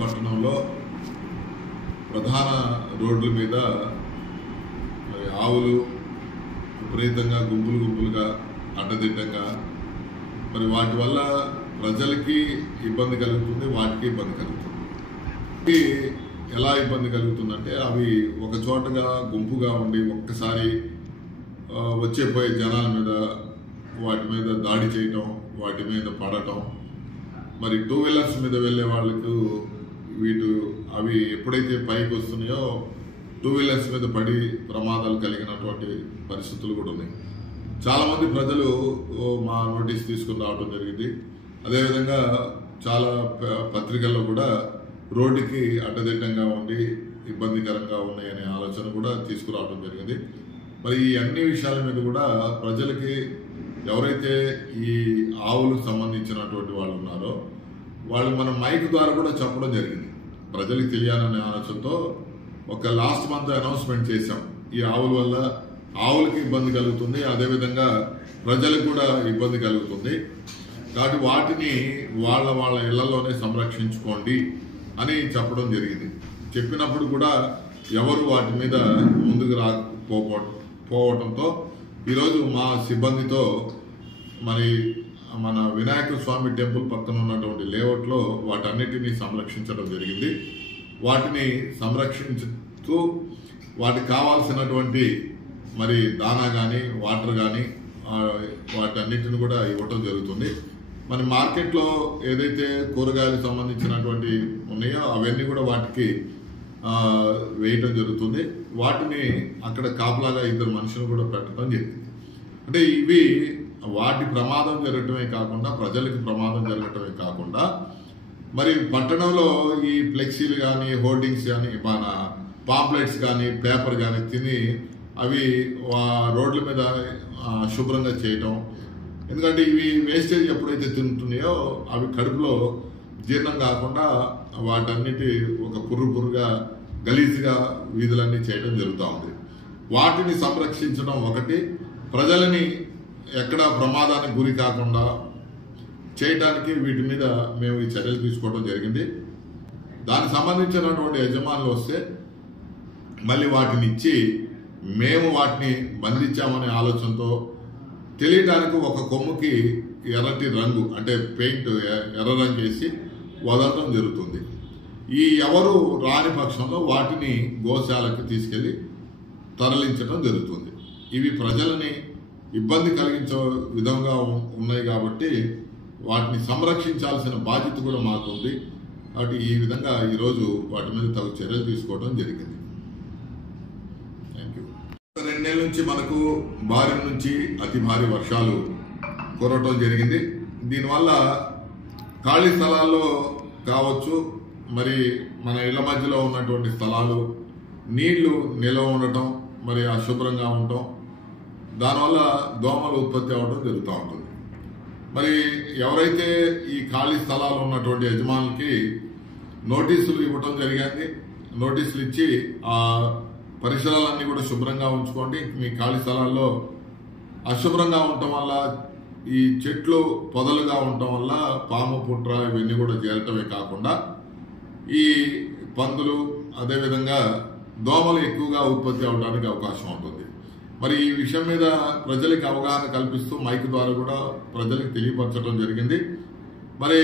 పట్టణంలో ప్రధాన రోడ్ల మీద ఆవులు విపరీతంగా గుంపులుగా అడ్డదిడ్డంగా మరి వాటి వల్ల ప్రజలకి ఇబ్బంది కలుగుతుంది, వాటికి ఇబ్బంది కలుగుతుంది. ఎలా ఇబ్బంది కలుగుతుందంటే అవి ఒక చోటగా గుంపుగా ఉండి ఒక్కసారి వచ్చేపోయే జనాల మీద వాటి మీద దాడి చేయటం, వాటి మీద పడటం, మరి 2 వీలర్స్ మీద వెళ్ళే వాళ్ళకు అవి ఎప్పుడైతే పైకి వస్తున్నాయో 2 వీలర్స్ మీద పడి ప్రమాదాలు కలిగినటువంటి పరిస్థితులు కూడా ఉన్నాయి. చాలామంది ప్రజలు మా నోటీస్ తీసుకుని రావడం జరిగింది. అదేవిధంగా చాలా పత్రికల్లో కూడా రోడ్డుకి అడ్డదిడ్డంగా ఉండి ఇబ్బందికరంగా ఉన్నాయనే ఆలోచన కూడా తీసుకురావడం జరిగింది. మరి ఈ అన్ని విషయాల మీద కూడా ప్రజలకి ఎవరైతే ఈ ఆవులకు సంబంధించినటువంటి వాళ్ళు ఉన్నారో వాళ్ళు మనం మైక్ ద్వారా కూడా చెప్పడం జరిగింది. ప్రజలకు తెలియాలనే ఆలోచనతో ఒక లాస్ట్ మంత్ అనౌన్స్మెంట్ చేశాం. ఈ ఆవుల వల్ల ఆవులకి ఇబ్బంది కలుగుతుంది, అదేవిధంగా ప్రజలకు కూడా ఇబ్బంది కలుగుతుంది, కాబట్టి వాటిని వాళ్ళ ఇళ్లలోనే సంరక్షించుకోండి అని చెప్పడం జరిగింది. చెప్పినప్పుడు కూడా ఎవరు వాటి మీద ముందుకు రాకపోవడంతో ఈరోజు మా సిబ్బందితో మరి మన వినాయక స్వామి టెంపుల్ పక్కన ఉన్నటువంటి లేఅవుట్లో వాటన్నిటినీ సంరక్షించడం జరిగింది. వాటిని సంరక్షించుతూ వాటికి కావాల్సినటువంటి మరి దానా కానీ వాటర్ కానీ వాటన్నిటిని కూడా ఇవ్వటం జరుగుతుంది. మన మార్కెట్లో ఏదైతే కూరగాయలకు సంబంధించినటువంటి ఉన్నాయో అవన్నీ కూడా వాటికి వేయటం జరుగుతుంది. వాటిని అక్కడ కాపలాగా 2 మనుషులు కూడా పెట్టడం జరిగింది. అంటే ఇవి వాటి ప్రమాదం జరగటమే కాకుండా ప్రజలకు ప్రమాదం జరగటమే కాకుండా మరి పట్టణంలో ఈ ఫ్లెక్సీలు కానీ హోర్డింగ్స్ కానీ మన పాంప్లెట్స్ కానీ పేపర్ కానీ తిని అవి రోడ్ల మీద శుభ్రంగా చేయటం. ఎందుకంటే ఇవి వేస్టేజ్ ఎప్పుడైతే తింటున్నాయో అవి కడుపులో జీర్ణం కాకుండా వాటన్నిటి ఒక పుర్రుగా గలీజ్గా వీధులన్నీ చేయడం జరుగుతూ ఉంది. వాటిని సంరక్షించడం ఒకటి, ప్రజలని ఎక్కడ ప్రమాదానికి గురి కాకుండా చేయడానికి వీటి మీద మేము ఈ చర్యలు తీసుకోవడం జరిగింది. దానికి సంబంధించినటువంటి యజమానులు వస్తే మళ్ళీ వాటిని ఇచ్చి మేము వాటిని బంధించామనే ఆలోచనతో తెలియటానికి ఒక కొమ్ముకి ఎర్రటి రంగు అంటే పెయింట్ ఎర్ర రంగు వేసి వదలటం జరుగుతుంది. ఈ ఎవరు రాని పక్షంలో వాటిని గోశాలకు తీసుకెళ్లి తరలించడం జరుగుతుంది. ఇవి ప్రజలని ఇబ్బంది కలిగించే విధంగా ఉన్నాయి కాబట్టి వాటిని సంరక్షించాల్సిన బాధ్యత కూడా మాకు ఉంది. కాబట్టి ఈ విధంగా ఈరోజు వాటి మీద తగు చర్యలు తీసుకోవడం జరిగింది. Thank you. 2 నెలల నుంచి మనకు భారీ నుంచి అతి భారీ వర్షాలు కురవటం జరిగింది. దీనివల్ల ఖాళీ స్థలాల్లో కావచ్చు, మరి మన ఇళ్ల మధ్యలో ఉన్నటువంటి స్థలాలు నీళ్లు నిల్వ ఉండటం, మరి అశుభ్రంగా ఉండటం, దానివల్ల దోమలు ఉత్పత్తి అవ్వడం జరుగుతూ ఉంటుంది. మరి ఎవరైతే ఈ ఖాళీ స్థలాలు ఉన్నటువంటి యజమానులకి నోటీసులు ఇవ్వటం జరిగింది. నోటీసులు ఇచ్చి ఆ పరిసరాలన్నీ కూడా శుభ్రంగా ఉంచుకోండి. మీ ఖాళీ స్థలాల్లో అశుభ్రంగా ఉండటం వల్ల ఈ చెట్లు పొదలుగా ఉండటం వల్ల పాము పుట్ర ఇవన్నీ కూడా చేరటమే కాకుండా ఈ పందులు అదేవిధంగా దోమలు ఎక్కువగా ఉత్పత్తి అవడానికి అవకాశం ఉంటుంది. మరి ఈ విషయం మీద ప్రజలకు అవగాహన కల్పిస్తూ మైక్ ద్వారా కూడా ప్రజలకు తెలియపరచడం జరిగింది. మరి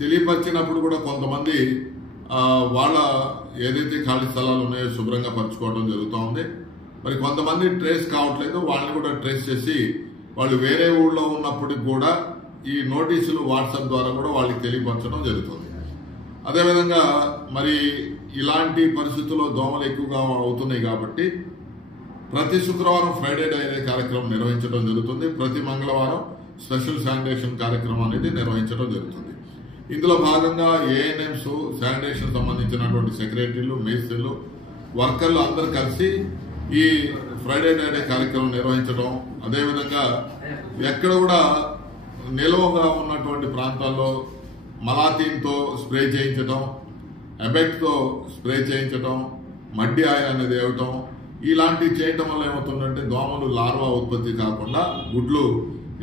తెలియపరిచినప్పుడు కూడా కొంతమంది వాళ్ళ ఏదైతే ఖాళీ స్థలాలు ఉన్నాయో శుభ్రంగా పరుచుకోవడం జరుగుతూ ఉంది. మరి కొంతమంది ట్రేస్ కావట్లేదు, వాళ్ళని కూడా ట్రేస్ చేసి వాళ్ళు వేరే ఊళ్ళో ఉన్నప్పటికి కూడా ఈ నోటీసులు వాట్సాప్ ద్వారా కూడా వాళ్ళకి తెలియపరచడం జరుగుతుంది. అదేవిధంగా మరి ఇలాంటి పరిస్థితుల్లో దోమలు ఎక్కువగా అవుతున్నాయి కాబట్టి ప్రతి శుక్రవారం ఫ్రైడే డైరీ కార్యక్రమం నిర్వహించడం జరుగుతుంది. ప్రతి మంగళవారం స్పెషల్ శానిటేషన్ కార్యక్రమం అనేది నిర్వహించడం జరుగుతుంది. ఇందులో భాగంగా ఏఎన్ఎంస్, శానిటేషన్ సంబంధించినటువంటి సెక్రటరీలు, మేస్త్రీలు, వర్కర్లు అందరూ కలిసి ఈ ఫ్రైడే డైరీ కార్యక్రమం నిర్వహించడం, అదేవిధంగా ఎక్కడ కూడా నిల్వగా ఉన్నటువంటి ప్రాంతాల్లో మలాతీన్తో స్ప్రే చేయించడం, ఎబెక్ట్తో స్ప్రే చేయించడం, మడ్డి ఆయిల్ అనేది వేయటం, ఇలాంటివి చేయటం వల్ల ఏమవుతుందంటే దోమలు లార్వా ఉత్పత్తి కాకుండా గుడ్లు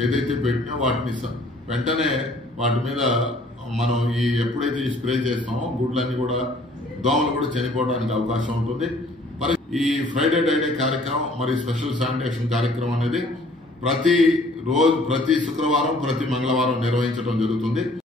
ఏదైతే పెట్టినా వాటిని వెంటనే వాటి మీద మనం ఎప్పుడైతే ఈ స్ప్రే చేస్తామో గుడ్లన్నీ కూడా దోమలు కూడా చనిపోవడానికి అవకాశం ఉంటుంది. మరి ఈ ఫ్రైడే డైడే కార్యక్రమం మరి స్పెషల్ శానిటేషన్ కార్యక్రమం అనేది ప్రతి శుక్రవారం ప్రతి మంగళవారం నిర్వహించడం జరుగుతుంది.